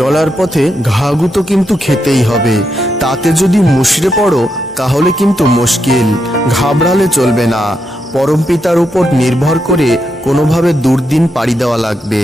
চলার পথে ঘাগুতো কিন্তু খেতেই হবে, তাতে যদি মুষড়ে পড়ো তাহলে কিন্তু মুশকিল। ঘাবড়ালে চলবে না, পরমপিতার উপর নির্ভর করে কোনোভাবে দুর্দিন পাড়ি দেওয়া লাগবে।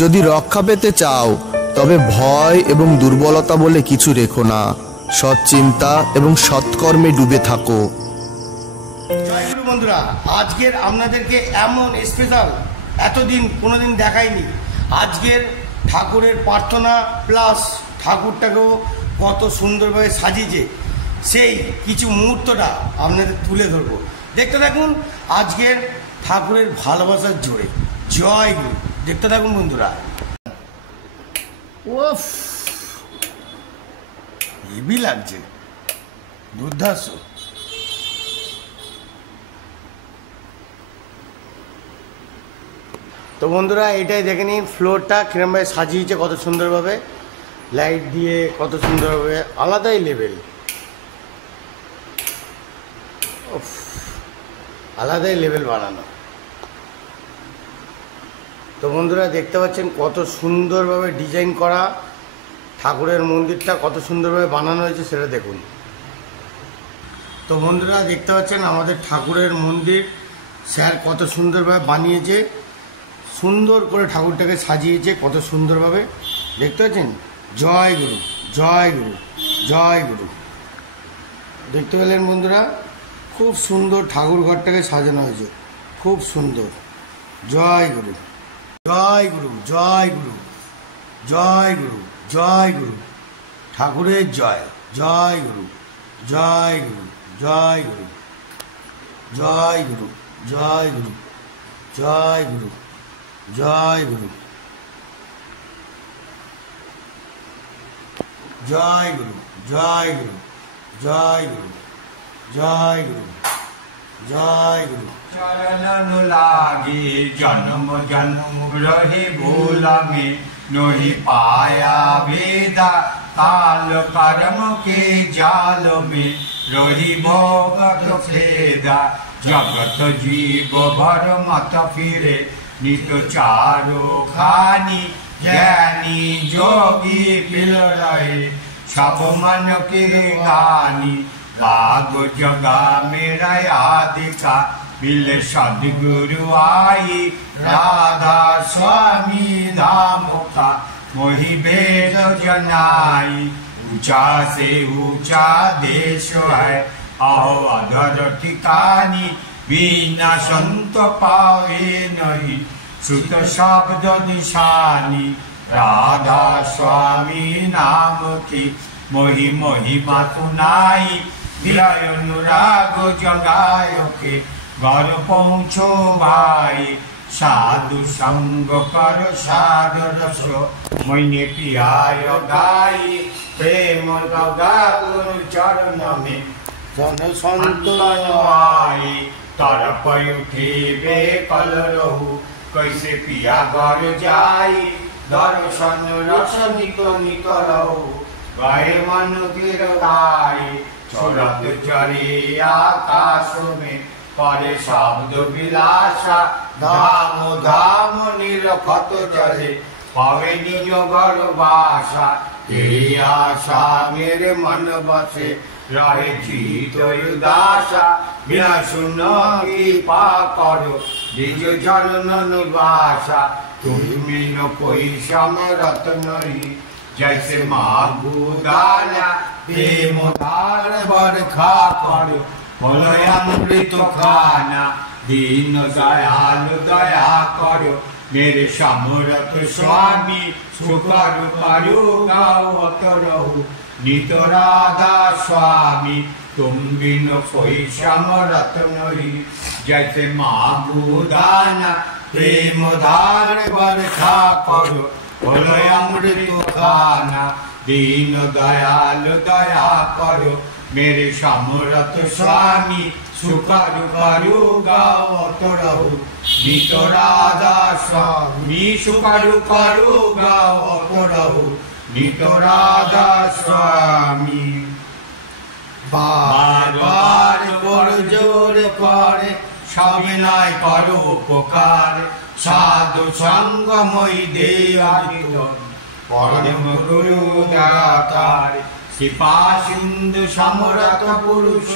যদি রক্ষা পেতে চাও তবে ভয় এবং দুর্বলতা বলে কিছু রেখো না, সৎ চিন্তা এবং সৎকর্মে ডুবে থাকো। বন্ধুরা, আজকের আপনাদেরকে এমন স্পেশাল এতদিন কোনোদিন দেখাইনি। আজকের ঠাকুরের প্রার্থনা প্লাস ঠাকুরটাকেও কত সুন্দরভাবে সাজিয়েছে সেই কিছু মুহূর্তটা আপনাদের তুলে ধরবো। দেখতে থাকুন আজকের ঠাকুরের ভালোবাসার জোরে। জয় গুরু, দেখতে থাকুন বন্ধুরা। ওফ, হেভি লাগছে, দুর্ধর্ষ। তো বন্ধুরা, এটাই দেখে নিন ফ্লোরটা কিরমভাবে সাজিয়েছে, কত সুন্দরভাবে লাইট দিয়ে, কত সুন্দরভাবে, আলাদাই লেভেল, আলাদাই লেভেল বানানো। তো বন্ধুরা দেখতে পাচ্ছেন কত সুন্দরভাবে ডিজাইন করা ঠাকুরের মন্দিরটা, কত সুন্দরভাবে বানানো হয়েছে সেটা দেখুন। তো বন্ধুরা দেখতে পাচ্ছেন আমাদের ঠাকুরের মন্দির স্যার কত সুন্দরভাবে বানিয়েছে, সুন্দর করে ঠাকুরটাকে সাজিয়েছে কত সুন্দরভাবে, দেখতে পাচ্ছেন। জয় গুরু, জয় গুরু, জয় গুরু। দেখতে পেলেন বন্ধুরা, খুব সুন্দর ঠাকুর ঘরটাকে সাজানো হয়েছে, খুব সুন্দর। জয় গুরু, জয় গুরু, জয় গুরু, জয় গুরু, জয় গুরু, ঠাকুরের জয়। জয় গুরু, জয় গুরু, জয় গুরু, জয় গুরু, জয় গুরু, জয় গুরু, জয় গুরু, জয় গুরু, জয় গুরু, জয় গুরু, জয় গুরু, জয় গুরু। চরণ লাগি জন্ম জন্ম রহি ভোলা মে নহি পায়া বেদা কাল कर्म के जाल में रही भोगत फेदा जगत जीव भर मत फिरे नित चारो खानी ज्ञानी जोगी पिल रहे सब मन के गानी लाग जगा मेरा आदि का बिल सदगुरु आई राधा स्वामी धाम का मोहि वेद जनाई ऊंचा से ऊंचा देश है अहो अधर ठिकानी बिना संत पावे नहीं सुत शब्द निशानी राधा स्वामी नाम की मोहि महिमा सुनाई दिलाय अनुराग जगायो के घर पहुँचो भाई साधु संग कर साधु रस मैंने पियाय गाई प्रेम लगा गुरु चरण में जन संत आई तरफ उठे बेकल रहू कैसे पिया घर जाई दर्शन रस निक निक रहू गए मन गिर गाई छोड़त चढ़े आकाश में करे शब्द विलासा धाम धाम निरखत चले पावे निज घर बासा तेरी आशा मेरे मन बसे रहे चित उदासा बिना सुन कृपा करो निज चरण निवासा तुम्हें न कोई समरथ नहीं जैसे मागू दाना प्रेम धार बरखा करो अमृत खाना दीन दयालु दया करो मेरे समरथ स्वामी सुकरु करु गावत रहू नित राधा स्वामी तुम बिन कोई समरथ नहीं जैसे मागू दाना प्रेम धार बरखा करो अमृत खाना दीन दयालु दया करो मेरे समरथ स्वामी सुकरु करु गावत रहू नित राधा स्वामी सुकरु करु गावत रहू नित राधा स्वामी बार बार कर जोर करे सविनय करो उपकार সাধু সঙ্গময় দেয়াদিত পরম গুরু দাতার কৃপা সিন্ধু সমরত পুরুষ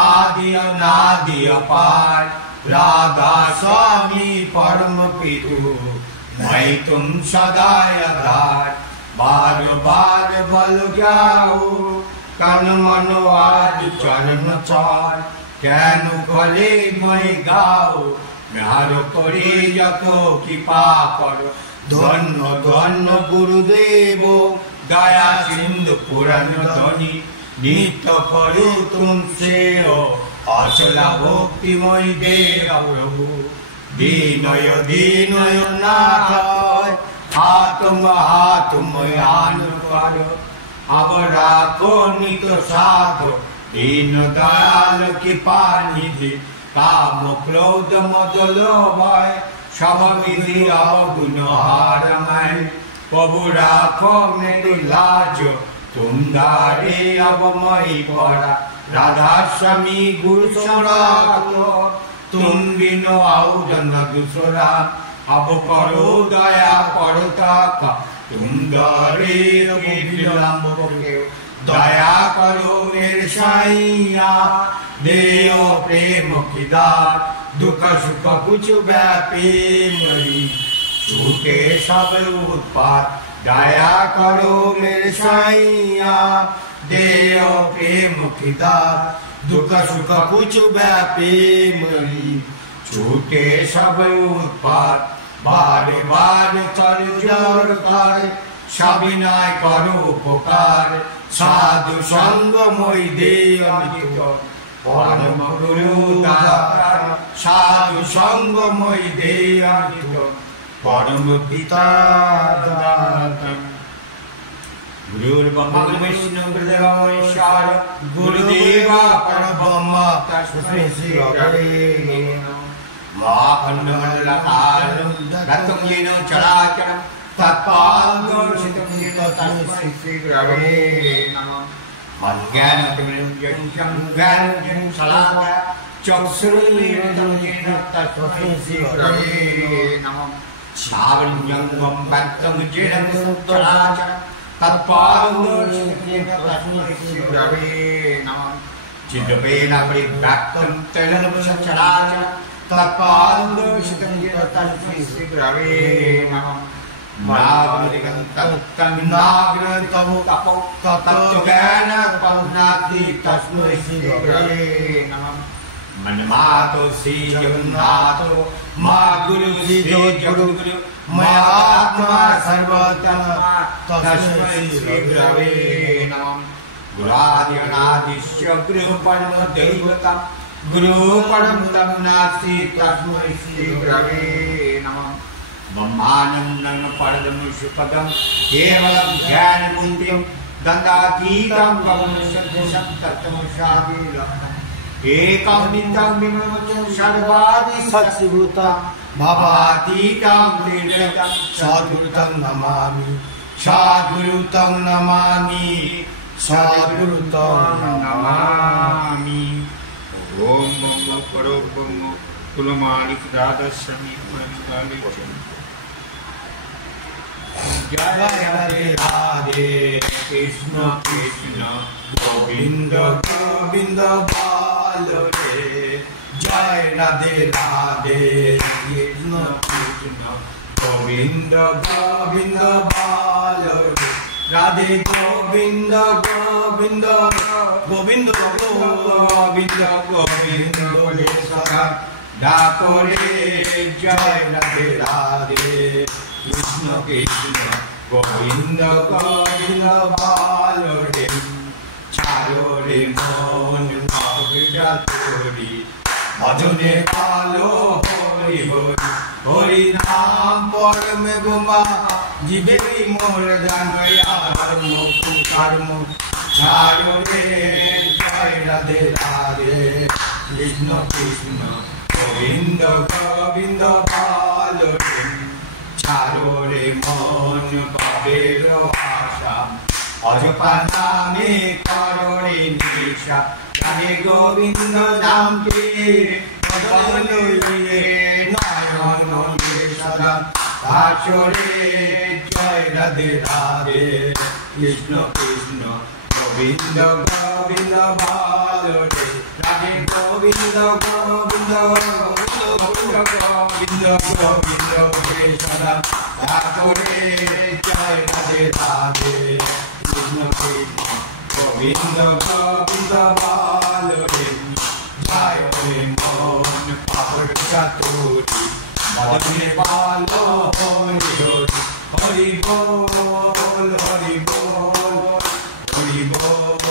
আদি অনাদি অপার রাধা স্বামী পরম পিতু मैं तुम सदाय आधार बार बार बल जाओ कन मन आज चरण चार কেন করে মই গাও ম্যার করে যত কৃপা করো ধন্য ধন্য গুরুদেব দয়া সিন্ধু পুরাণ ধ্বনি নিত্য করু তুমসে অচলা ভক্তিময় দেব প্রভু দীনয় দীনয় নাথ আত্মহাত্ময়ান কর अब राखो नित साधो दीन दयाल कृपा निधि काम क्रोध मद लोभ सब विधि अवगुण हारमय प्रभु राखो मेरी लाज तुम धारे अब मई पड़ा राधा स्वामी गुरु राखो तुम बिनो आउदन दूसरा अब करो दया करो ताका तुम दरे विलम्ब दया करो मेरे साईया देओ प्रेम की दात दुख सुख कुछ व्यापी मरी छूटे सब उत्पात दया करो मेरे साईया देओ प्रेम की दात दुख सुख कुछ व्यापी मरी छूटे सब उत्पात बारे बारे चल कर सबिनय करो उपकार साधु संग মই দেয়াদিত परम गुरु दाता साधु संग মই দেয়াদিত परम पिता दाता गुरुर्ब्रह्मा विष्णु गुरुदेव महेश्वर गुरुदेवा परब्रह्म तस्मै श्री गुरवे महाखण्डमण्डलाकारं रत्नं येन चराचरं तत्पादोषितं येन तस्मै श्री गुरवे नमः मज्ञानतिमिरञ्जनं ज्ञानञ्जनं शलाकया चक्षुरुन्मीलितं येन तस्मै श्री गुरवे नमः श्रावणं भक्तं येन चराचरं तत्पादोषितं येन तस्मै श्री गुरवे नमः चिद्दपेन परिव्याप्तं तेन चराचरं तत्पादोषितं येन तस्मै श्री गुरवे नमः नाग्रतम तपो तत्त्वज्ञान पौनाति तस्मै श्री गुरवे नमः मनमातो श्री जगन्नाथो मा गुरु श्री जगद्गुरु मयात्मा सर्वतः तस्मै श्री गुरवे नमः गुरादि अनादिश्च गुरु परम दैवतं गुरु परम नास्ति तस्मै श्री गुरवे नमः ब्रह्मानन्दं परमं सुखदं केवलं ज्ञानमूर्तिं गङ्गातीतं गगनसदृशं तत्त्वमशादिलब्धम् एकं नित्यं विमोचनं सर्वादि सत्स्वरूपं भवातीतं निर्गतं सद्गुरुतं नमामि सद्गुरुतं नमामि सद्गुरुतं नमामि ओम ब्रह्म परो ब्रह्म कुलमालिक द्वादशमी पुरस्कारितं जय राधे राधे कृष्ण कृष्ण गोविंद गोविंद बालो रे जय राधे राधे कृष्ण कृष्ण गोविंद गोविंद बालो रे राधे गोविंद गोविंद गोविंद गोविंद गोविंद बोले सदा डाको रे जय राधे राधे कृष्ण कृष्ण गोविंद गोविंद बालो रे चारो रे मन भावजा तोरी भजने कालो हरि हरि हरि नाम परम गुमा जीवे मोर जानया कर्म कर्म चारो रे जय राधे राधे कृष्ण कृष्ण गोविंद गोविंद बालो रे चारो रे मन बाबेर आशा अजपा नामे करो रे निशा राधे गोविंद नाम के नयन সদা আসরে জয় রাধে রাধে কৃষ্ণ কৃষ্ণ গোবিন্দ গোবিন্দ বলো রে রাধে গোবিন্দ গোবিন্দ গোবিন্দ গোবিন্দ গোবিন্দ রে সদা আসরে জয় রাধে রাধে কৃষ্ণ কৃষ্ণ গোবিন্দ গোবিন্দ বলো রে জয় রে মন পাপড় চাতুরি মদনে বলো হরি বল হরি বল হরি বল হরি বল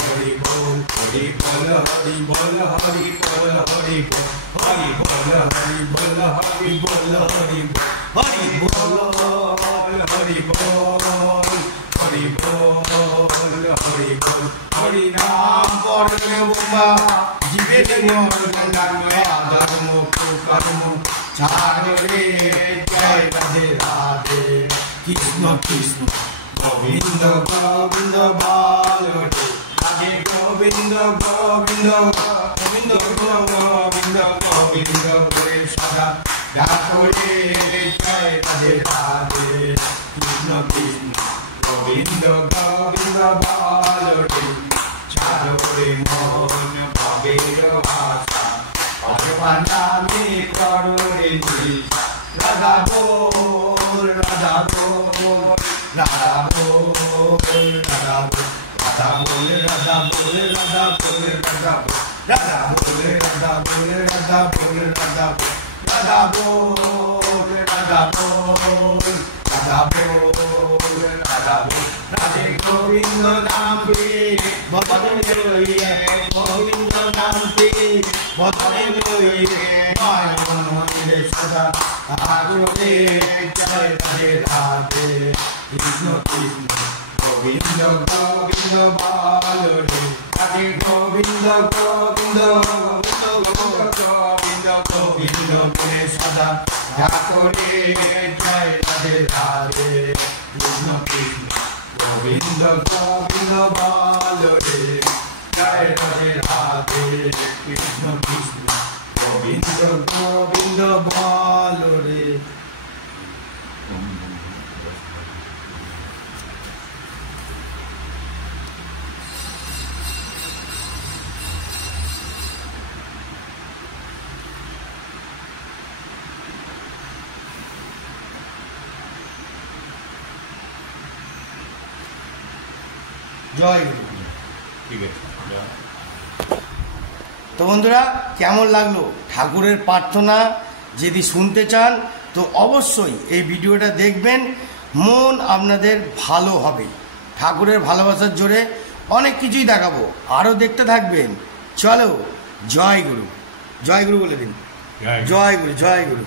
হরি বল হরি বল হরি বল হরি বল হরি বল হরি বল হরি বল হরি বল হরি বল হরি বল হরি বল হরি নাম পড়লে বাবা জীবে ধর্ম কর্ম ছাড় রে জয় রাধে রাধে কৃষ্ণ কৃষ্ণ গোবিন্দ গোবিন্দ বলো রে রাধে গোবিন্দ গোবিন্দ গোবিন্দ গোবিন্দ গোবিন্দ করে সদা ডাকো রে জয় রাধে রাধে কৃষ্ণ কৃষ্ণ গোবিন্দ গোবিন্দ বলো রে ছাড়ো রে মন ভাবের আশা ভগবান নামে করো রে রাধা বল রাধা বল রাধা বল রাধা বল রাধা বল রাধা বল রাধা বল রাধা বল রাধা বল রাধা বল রাধা বল রাধা বল রাধা বল রাধা বল রাধা বল রাধা বল রাধে গোবিন্দ নাম পে বদনে লইয়ে গোবিন্দ নাম পে বদনে লইয়ে মায় মনে সদা আগরে জয় রাধে রাধে কৃষ্ণ কৃষ্ণ গোবিন্দ গোবিন্দ বলো রে রাধে গোবিন্দ গোবিন্দ গোবিন্দ গোবিন্দ গোবিন্দ করে সদা আগরে জয় রাধে রাধে কৃষ্ণ কৃষ্ণ গোবিন্দ গোবিন্দ বলো রে জয় রাধে রাধে কৃষ্ণ কৃষ্ণ গোবিন্দ গোবিন্দ বলো রে। জয় গুরু। ঠিক আছে। তো বন্ধুরা কেমন লাগলো ঠাকুরের প্রার্থনা? যদি শুনতে চান তো অবশ্যই এই ভিডিওটা দেখবেন, মন আপনাদের ভালো হবে। ঠাকুরের ভালোবাসার জোরে অনেক কিছুই দেখাবো, আরও দেখতে থাকবেন। চলো, জয় গুরু। জয় গুরু বলে দিন। জয় গুরু, জয় গুরু।